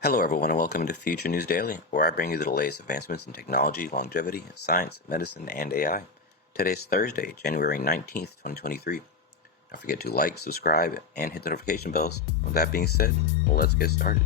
Hello, everyone, and welcome to Future News Daily, where I bring you the latest advancements in technology, longevity, science, medicine, and AI. Today's Thursday, January 19th, 2023. Don't forget to like, subscribe, and hit the notification bells. With that being said, let's get started.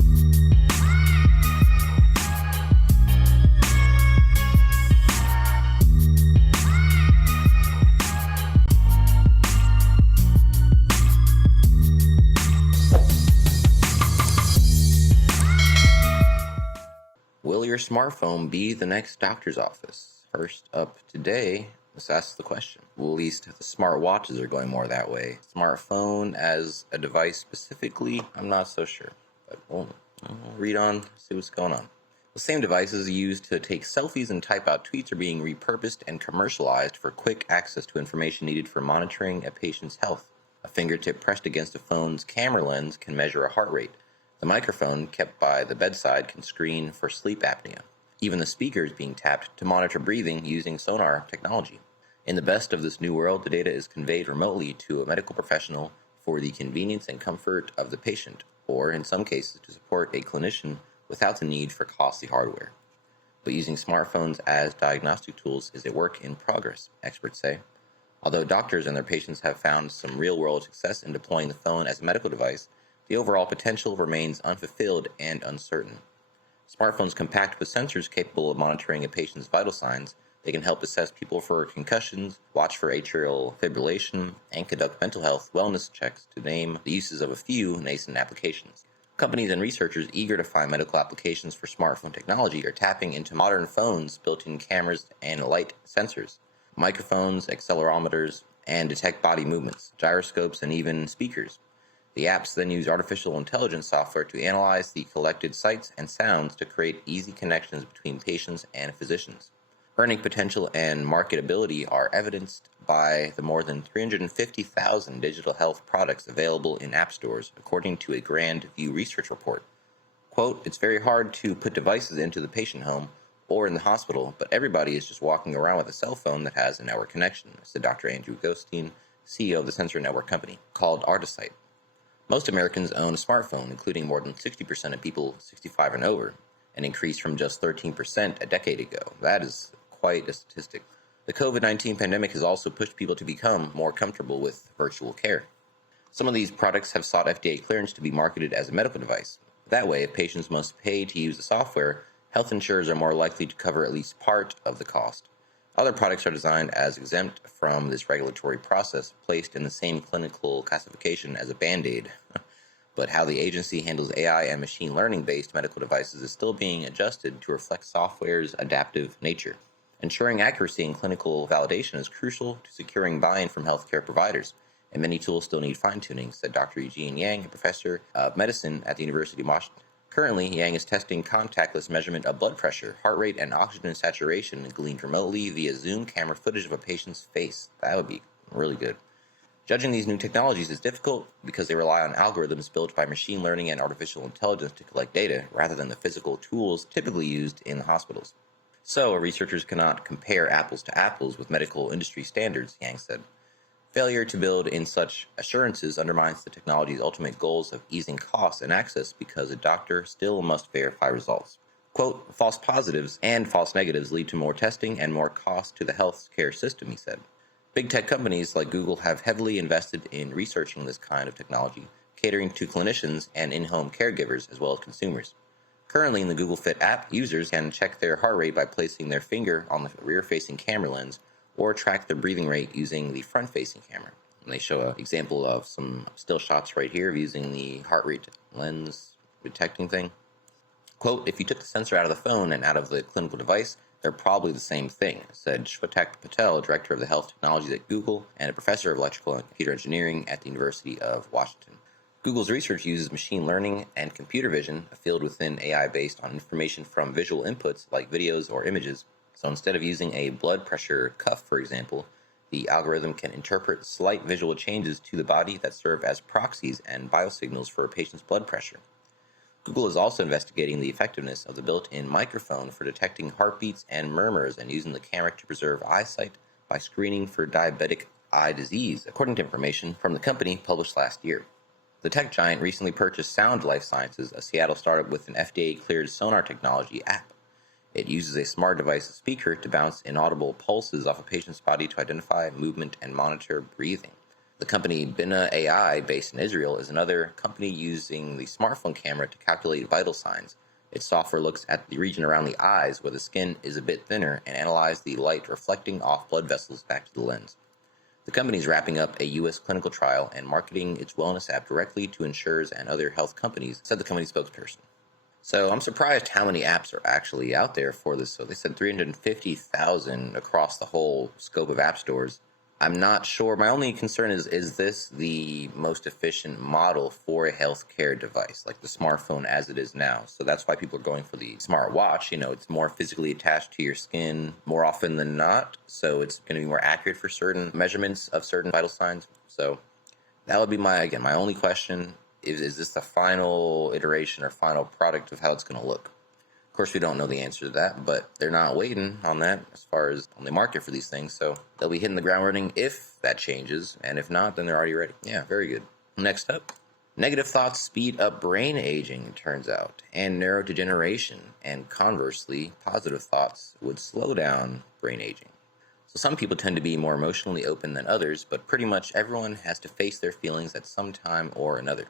Will your smartphone be the next doctor's office? First up today, let's ask the question. Well, at least the smartwatches are going more that way. Smartphone as a device specifically, I'm not so sure. But we'll read on, see what's going on. The same devices used to take selfies and type out tweets are being repurposed and commercialized for quick access to information needed for monitoring a patient's health. A fingertip pressed against a phone's camera lens can measure a heart rate. The microphone kept by the bedside can screen for sleep apnea. Even the speaker is being tapped to monitor breathing using sonar technology. In the best of this new world, the data is conveyed remotely to a medical professional for the convenience and comfort of the patient, or in some cases to support a clinician without the need for costly hardware. But using smartphones as diagnostic tools is a work in progress, experts say. Although doctors and their patients have found some real-world success in deploying the phone as a medical device, the overall potential remains unfulfilled and uncertain. Smartphones compact with sensors capable of monitoring a patient's vital signs. They can help assess people for concussions, watch for atrial fibrillation, and conduct mental health wellness checks, to name the uses of a few nascent applications. Companies and researchers eager to find medical applications for smartphone technology are tapping into modern phones' built-in cameras and light sensors, microphones, accelerometers, and detect body movements, gyroscopes, and even speakers. The apps then use artificial intelligence software to analyze the collected sights and sounds to create easy connections between patients and physicians. Earning potential and marketability are evidenced by the more than 350,000 digital health products available in app stores, according to a Grand View research report. Quote, "It's very hard to put devices into the patient home or in the hospital, but everybody is just walking around with a cell phone that has a network connection," said Dr. Andrew Gostein, CEO of the sensor network company called Artisight. Most Americans own a smartphone, including more than 60% of people 65 and over, an increase from just 13% a decade ago. That is quite a statistic. The COVID-19 pandemic has also pushed people to become more comfortable with virtual care. Some of these products have sought FDA clearance to be marketed as a medical device. That way, if patients must pay to use the software, health insurers are more likely to cover at least part of the cost. Other products are designed as exempt from this regulatory process, placed in the same clinical classification as a Band-Aid. But how the agency handles AI and machine learning-based medical devices is still being adjusted to reflect software's adaptive nature. Ensuring accuracy in clinical validation is crucial to securing buy-in from healthcare providers, and many tools still need fine-tuning, said Dr. Eugene Yang, a professor of medicine at the University of Washington. Currently, Yang is testing contactless measurement of blood pressure, heart rate, and oxygen saturation gleaned remotely via Zoom camera footage of a patient's face. That would be really good. Judging these new technologies is difficult because they rely on algorithms built by machine learning and artificial intelligence to collect data, rather than the physical tools typically used in the hospitals. So, researchers cannot compare apples to apples with medical industry standards, Yang said. Failure to build in such assurances undermines the technology's ultimate goals of easing costs and access because a doctor still must verify results. Quote, "False positives and false negatives lead to more testing and more cost to the healthcare system," he said. Big tech companies like Google have heavily invested in researching this kind of technology, catering to clinicians and in-home caregivers as well as consumers. Currently in the Google Fit app, users can check their heart rate by placing their finger on the rear-facing camera lens or track their breathing rate using the front-facing camera. And they show an example of some still shots right here of using the heart rate lens detecting thing. Quote, "If you took the sensor out of the phone and out of the clinical device, they're probably the same thing," said Shwetak Patel, director of the health technologies at Google and a professor of electrical and computer engineering at the University of Washington. Google's research uses machine learning and computer vision, a field within AI based on information from visual inputs like videos or images. So instead of using a blood pressure cuff, for example, the algorithm can interpret slight visual changes to the body that serve as proxies and biosignals for a patient's blood pressure. Google is also investigating the effectiveness of the built-in microphone for detecting heartbeats and murmurs and using the camera to preserve eyesight by screening for diabetic eye disease, according to information from the company published last year. The tech giant recently purchased Sound Life Sciences, a Seattle startup with an FDA-cleared sonar technology app. It uses a smart device speaker to bounce inaudible pulses off a patient's body to identify movement and monitor breathing. The company Bina AI, based in Israel, is another company using the smartphone camera to calculate vital signs. Its software looks at the region around the eyes where the skin is a bit thinner and analyzes the light reflecting off blood vessels back to the lens. The company is wrapping up a U.S. clinical trial and marketing its wellness app directly to insurers and other health companies, said the company spokesperson. So I'm surprised how many apps are actually out there for this. So they said 350,000 across the whole scope of app stores. I'm not sure. My only concern is this the most efficient model for a healthcare device, like the smartphone as it is now? So that's why people are going for the smartwatch. It's more physically attached to your skin more often than not. So it's going to be more accurate for certain measurements of certain vital signs. So that would be my only question. Is this the final iteration or final product of how it's going to look? Of course, we don't know the answer to that, but they're not waiting on that as far as on the market for these things, so they'll be hitting the ground running if that changes, and if not, then they're already ready. Yeah, very good. Next up, negative thoughts speed up brain aging, it turns out, and neurodegeneration, and conversely, positive thoughts would slow down brain aging. So some people tend to be more emotionally open than others, but pretty much everyone has to face their feelings at some time or another.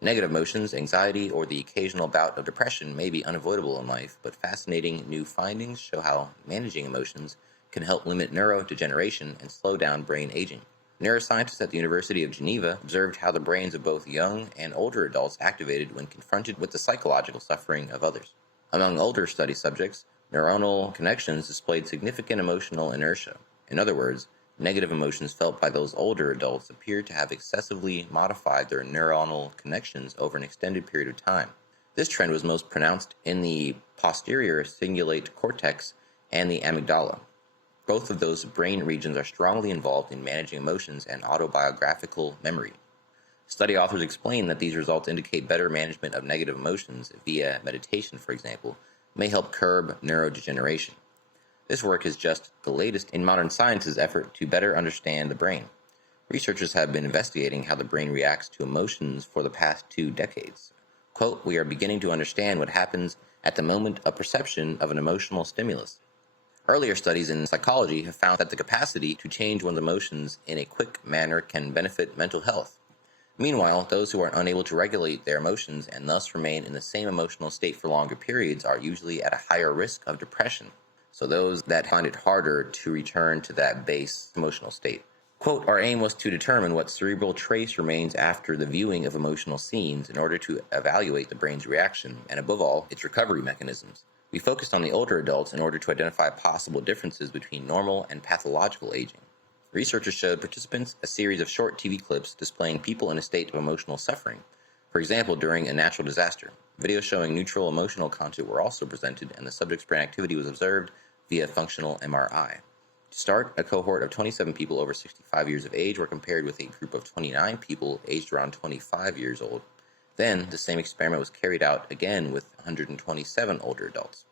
Negative emotions, anxiety, or the occasional bout of depression may be unavoidable in life, but fascinating new findings show how managing emotions can help limit neurodegeneration and slow down brain aging. Neuroscientists at the University of Geneva observed how the brains of both young and older adults activated when confronted with the psychological suffering of others. Among older study subjects, neuronal connections displayed significant emotional inertia. In other words, negative emotions felt by those older adults appear to have excessively modified their neuronal connections over an extended period of time. This trend was most pronounced in the posterior cingulate cortex and the amygdala. Both of those brain regions are strongly involved in managing emotions and autobiographical memory. Study authors explain that these results indicate better management of negative emotions via meditation, for example, may help curb neurodegeneration. This work is just the latest in modern science's effort to better understand the brain. Researchers have been investigating how the brain reacts to emotions for the past 2 decades. Quote, "We are beginning to understand what happens at the moment of perception of an emotional stimulus." Earlier studies in psychology have found that the capacity to change one's emotions in a quick manner can benefit mental health. Meanwhile, those who are unable to regulate their emotions and thus remain in the same emotional state for longer periods are usually at a higher risk of depression. So those that find it harder to return to that base emotional state. Quote, "Our aim was to determine what cerebral trace remains after the viewing of emotional scenes in order to evaluate the brain's reaction and, above all, its recovery mechanisms. We focused on the older adults in order to identify possible differences between normal and pathological aging. Researchers showed participants a series of short TV clips displaying people in a state of emotional suffering. For example, during a natural disaster. Videos showing neutral emotional content were also presented, and the subject's brain activity was observed via functional MRI. To start, a cohort of 27 people over 65 years of age were compared with a group of 29 people aged around 25 years old. Then, the same experiment was carried out again with 127 older adults.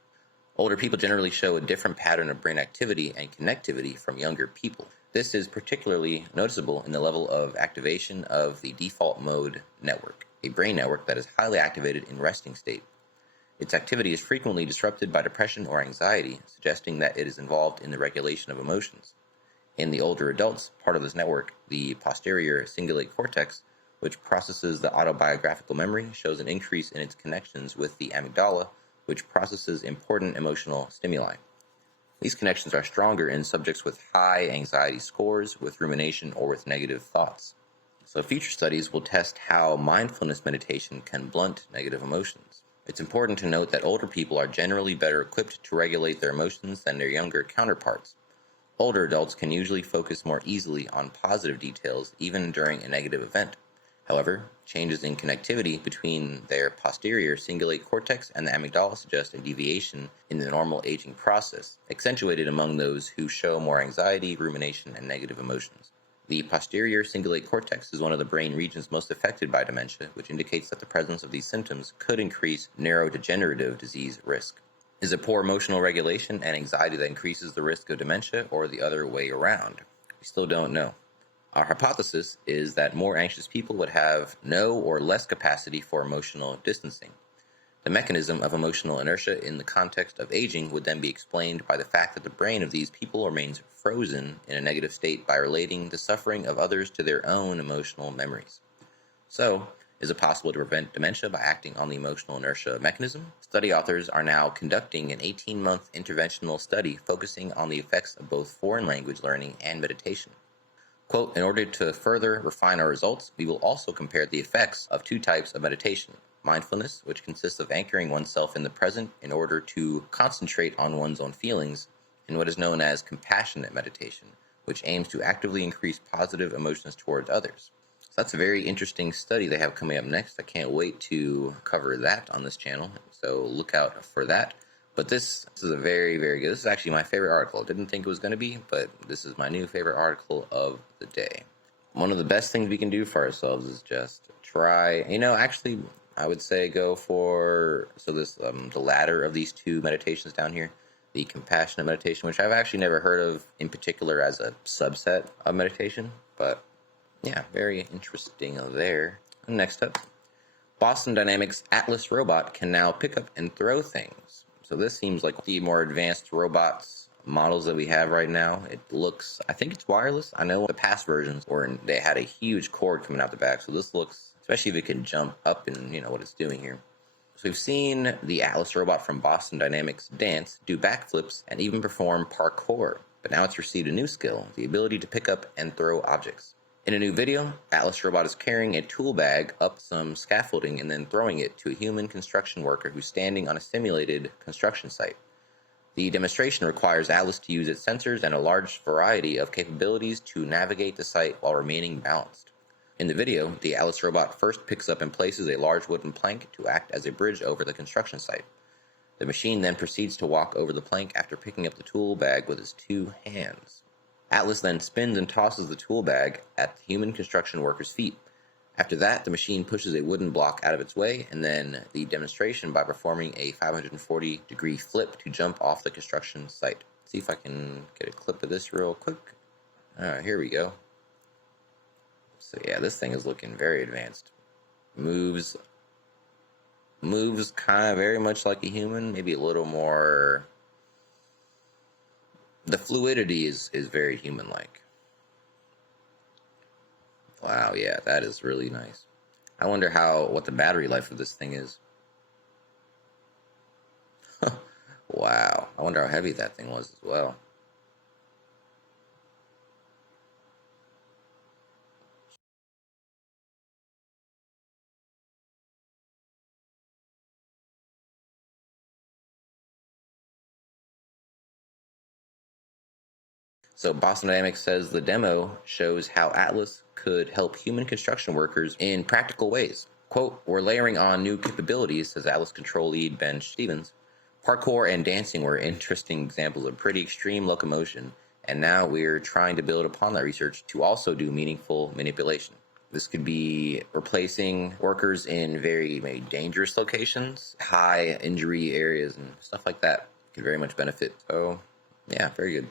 Older people generally show a different pattern of brain activity and connectivity from younger people. This is particularly noticeable in the level of activation of the default mode network, a brain network that is highly activated in resting state. Its activity is frequently disrupted by depression or anxiety, suggesting that it is involved in the regulation of emotions. In the older adults, part of this network, the posterior cingulate cortex, which processes the autobiographical memory, shows an increase in its connections with the amygdala, which processes important emotional stimuli. These connections are stronger in subjects with high anxiety scores, with rumination, or with negative thoughts. So future studies will test how mindfulness meditation can blunt negative emotions. It's important to note that older people are generally better equipped to regulate their emotions than their younger counterparts. Older adults can usually focus more easily on positive details even during a negative event. However, changes in connectivity between their posterior cingulate cortex and the amygdala suggest a deviation in the normal aging process, accentuated among those who show more anxiety, rumination, and negative emotions. The posterior cingulate cortex is one of the brain regions most affected by dementia, which indicates that the presence of these symptoms could increase neurodegenerative disease risk. Is it poor emotional regulation and anxiety that increases the risk of dementia, or the other way around? We still don't know. Our hypothesis is that more anxious people would have no or less capacity for emotional distancing. The mechanism of emotional inertia in the context of aging would then be explained by the fact that the brain of these people remains frozen in a negative state by relating the suffering of others to their own emotional memories. So, is it possible to prevent dementia by acting on the emotional inertia mechanism? Study authors are now conducting an 18-month interventional study focusing on the effects of both foreign language learning and meditation. Quote, in order to further refine our results, we will also compare the effects of two types of meditation. Mindfulness, which consists of anchoring oneself in the present in order to concentrate on one's own feelings, and what is known as compassionate meditation, which aims to actively increase positive emotions towards others. So that's a very interesting study they have coming up next. I can't wait to cover that on this channel, so look out for that. But this is a very, very good. This is actually my favorite article. I didn't think it was going to be, but this is my new favorite article of the day. One of the best things we can do for ourselves is just try, actually, I would say go for, the latter of these two meditations down here, the compassionate meditation, which I've actually never heard of in particular as a subset of meditation, but yeah, very interesting there. Next up, Boston Dynamics Atlas robot can now pick up and throw things. So this seems like the more advanced robots models that we have right now. It looks, I think it's wireless. I know the past versions they had a huge cord coming out the back. So this looks, especially if it can jump up and what it's doing here. So we've seen the Atlas robot from Boston Dynamics dance, do backflips, and even perform parkour. But now it's received a new skill, the ability to pick up and throw objects. In a new video, Atlas Robot is carrying a tool bag up some scaffolding and then throwing it to a human construction worker who's standing on a simulated construction site. The demonstration requires Atlas to use its sensors and a large variety of capabilities to navigate the site while remaining balanced. In the video, the Atlas Robot first picks up and places a large wooden plank to act as a bridge over the construction site. The machine then proceeds to walk over the plank after picking up the tool bag with its two hands. Atlas then spins and tosses the tool bag at the human construction worker's feet. After that, the machine pushes a wooden block out of its way, and then the demonstration by performing a 540-degree flip to jump off the construction site. Let's see if I can get a clip of this real quick. Alright, here we go. So yeah, this thing is looking very advanced. Moves kind of very much like a human, maybe a little more. The fluidity is very human-like. Wow, yeah, that is really nice. I wonder what the battery life of this thing is. Wow, I wonder how heavy that thing was as well. So Boston Dynamics says the demo shows how Atlas could help human construction workers in practical ways. Quote, we're layering on new capabilities, says Atlas control lead Ben Stevens. Parkour and dancing were interesting examples of pretty extreme locomotion, and now we're trying to build upon that research to also do meaningful manipulation. This could be replacing workers in very dangerous locations, high injury areas, and stuff like that. Could very much benefit. So, yeah, very good.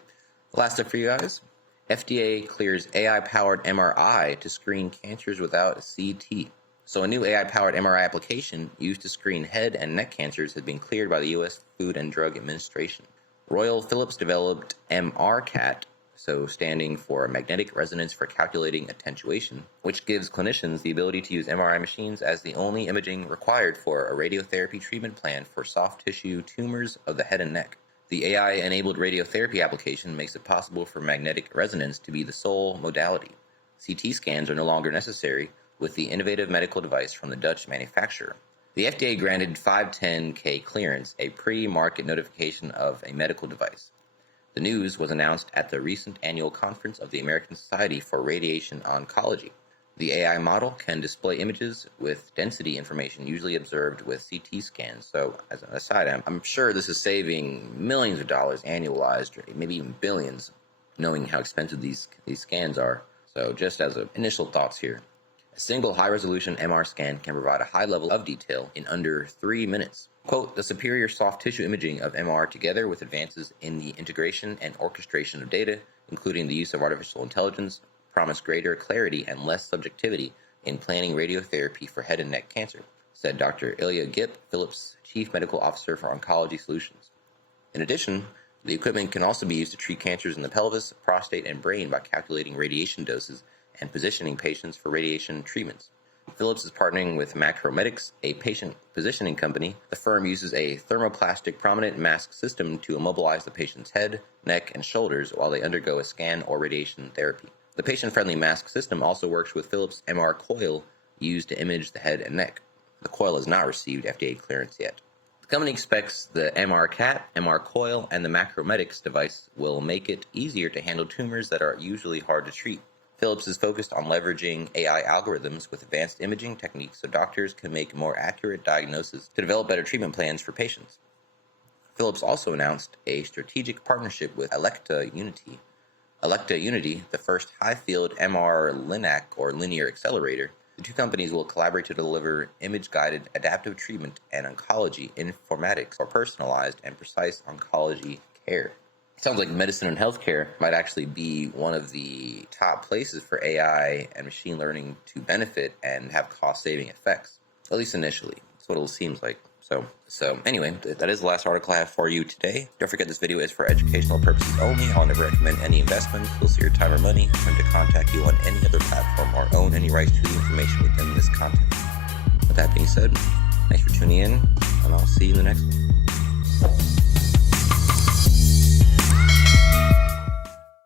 Last up for you guys, FDA clears AI-powered MRI to screen cancers without CT. So a new AI-powered MRI application used to screen head and neck cancers has been cleared by the U.S. Food and Drug Administration. Royal Philips developed MRCAT, so standing for Magnetic Resonance for Calculating Attenuation, which gives clinicians the ability to use MRI machines as the only imaging required for a radiotherapy treatment plan for soft tissue tumors of the head and neck. The AI-enabled radiotherapy application makes it possible for magnetic resonance to be the sole modality. CT scans are no longer necessary with the innovative medical device from the Dutch manufacturer. The FDA granted 510(k) clearance, a pre-market notification of a medical device. The news was announced at the recent annual conference of the American Society for Radiation Oncology. The AI model can display images with density information usually observed with CT scans. So, as an aside, I'm sure this is saving millions of dollars annualized, or maybe even billions, knowing how expensive these scans are. So, just as initial thoughts here. A single high-resolution MR scan can provide a high level of detail in under 3 minutes. Quote, the superior soft tissue imaging of MR together with advances in the integration and orchestration of data, including the use of artificial intelligence, promise greater clarity and less subjectivity in planning radiotherapy for head and neck cancer, said Dr. Ilya Gip, Philips' Chief Medical Officer for Oncology Solutions. In addition, the equipment can also be used to treat cancers in the pelvis, prostate, and brain by calculating radiation doses and positioning patients for radiation treatments. Philips is partnering with Macromedics, a patient positioning company. The firm uses a thermoplastic prominent mask system to immobilize the patient's head, neck, and shoulders while they undergo a scan or radiation therapy. The patient-friendly mask system also works with Philips' MR coil used to image the head and neck. The coil has not received FDA clearance yet. The company expects the MR CAT, MR coil, and the Macromedics device will make it easier to handle tumors that are usually hard to treat. Philips is focused on leveraging AI algorithms with advanced imaging techniques so doctors can make more accurate diagnoses to develop better treatment plans for patients. Philips also announced a strategic partnership with Electa Unity. Electa Unity, the first high-field MR LINAC or linear accelerator. The two companies will collaborate to deliver image-guided adaptive treatment and oncology informatics for personalized and precise oncology care. It sounds like medicine and healthcare might actually be one of the top places for AI and machine learning to benefit and have cost-saving effects, at least initially. That's what it seems like. So anyway, that is the last article I have for you today. Don't forget this video is for educational purposes only. I'll never recommend any investments. We'll see your time or money. I'm to contact you on any other platform or own any rights to the information within this content. With that being said, thanks for tuning in, and I'll see you in the next one.